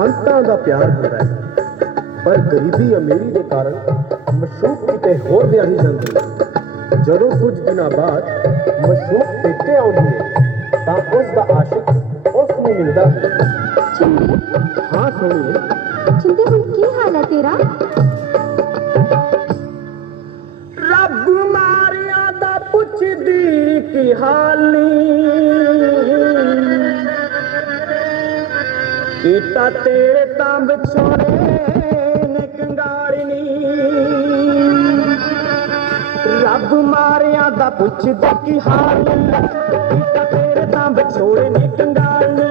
ਅੰਤਾਂ ਦਾ ਪਿਆਰ ਹੁੰਦਾ ਹੈ। ਪਰ ਗਰੀਬੀ ਅਮੀਰੀ ਦੇ ਕਾਰਨ ਮਸ਼ੂਕ ਕਿਤੇ ਹੋਰ ਵਿਆਹੀ ਜਾਂਦੀ ਹੈ ਜਦੋਂ ਕੁਝ ਦਿਨਾਂ ਬਾਅਦ ਮਸ਼ੂਕ ਪੇਕੇ ਆਉਂਦੀ ਹੈ ਤਾਂ ਉਸ ਦਾ ਆਸ਼ਿਕ ਉਸ ਨੂੰ ਮਿਲਦਾ ਹੈ। ਚਿੰਦੇ ਹਾਂ ਸੋਣੀ ਚਿੰਦੇ ਹੁਣ ਕੀ ਹਾਲ ਹੈ ਤੇਰਾ? ਰੱਬ ਮਾਰਿਆ ਦਾ ਪੁੱਛਦੀ ਕੀ ਹਾਲ ਕੀਤਾ ਤੇਰੇ ਤੰਬ ਸੋਨੇ ਨੇ ਕੰਗਾਲਨੀ ਰੱਬ ਮਾਰਿਆ ਦਾ ਪੁੱਛਦਾ ਕੀ ਹਾਲ ਕੀਤਾ ਤੇਰੇ ਤੰਬ ਛੋੜੇ ਨੇ ਕੰਗਾਲਨੀ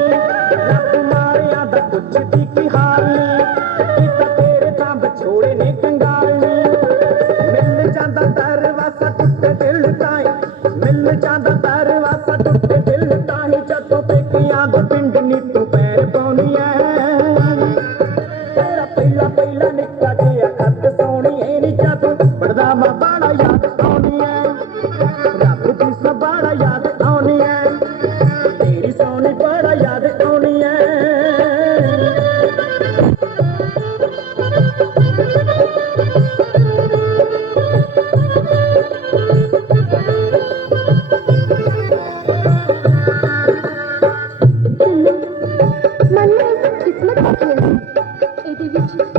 ਰੱਬ ਮਾਰਿਆ ਦਾ ਪੁੱਛਦੀ ਕੀ ਹਾਲ ਕੀਤਾ ਤੇਰੇ ਤੰਬ ਛੋੜੇ ਨੇ ਕੰਗਾਲਨੀ ਮਿਲ ਜਾਂਦਾ ਦਰਵਾਜ਼ਾ ਟੁੱਟੇ ਦਿਲ ਤਾਈ ਮਿਲ ਜਾਂਦਾ ਦਰਵਾਜ਼ਾ ਟੁੱਟੇ ਦਿਲ ਤਾਈ ਜਦੋਂ ਤੇ ਕਿਆ ਦੋ ਪਿੰਡ ਨੀ ਤੂੰ ਸਬਾੜਾ ਯਾਦ ਆਉਣੀ ਐ ਰੱਬ ਦੀ ਸਬਾੜਾ ਯਾਦ ਆਉਣੀ ਐ ਤੇਰੀ ਸੋਹਣੀ ਬੜਾ ਯਾਦ ਆਉਣੀ ਐ ਮਨ ਕਿਸਮਤ ਖੇਲ ਇਹਦੇ ਵਿੱਚ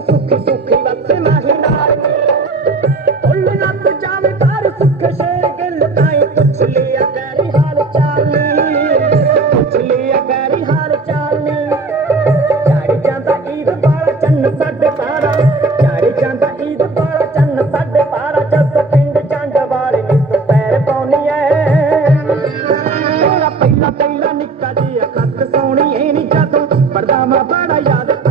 ਸੁੱਖ ਸੁੱਖੀ ਵਸ ਮਾਹੀ ਨਾਲ ਕੁੱਲ ਨੱਤ ਜਾਵੇ ਤਾਰ ਸੁੱਖ ਸੇ மலையாத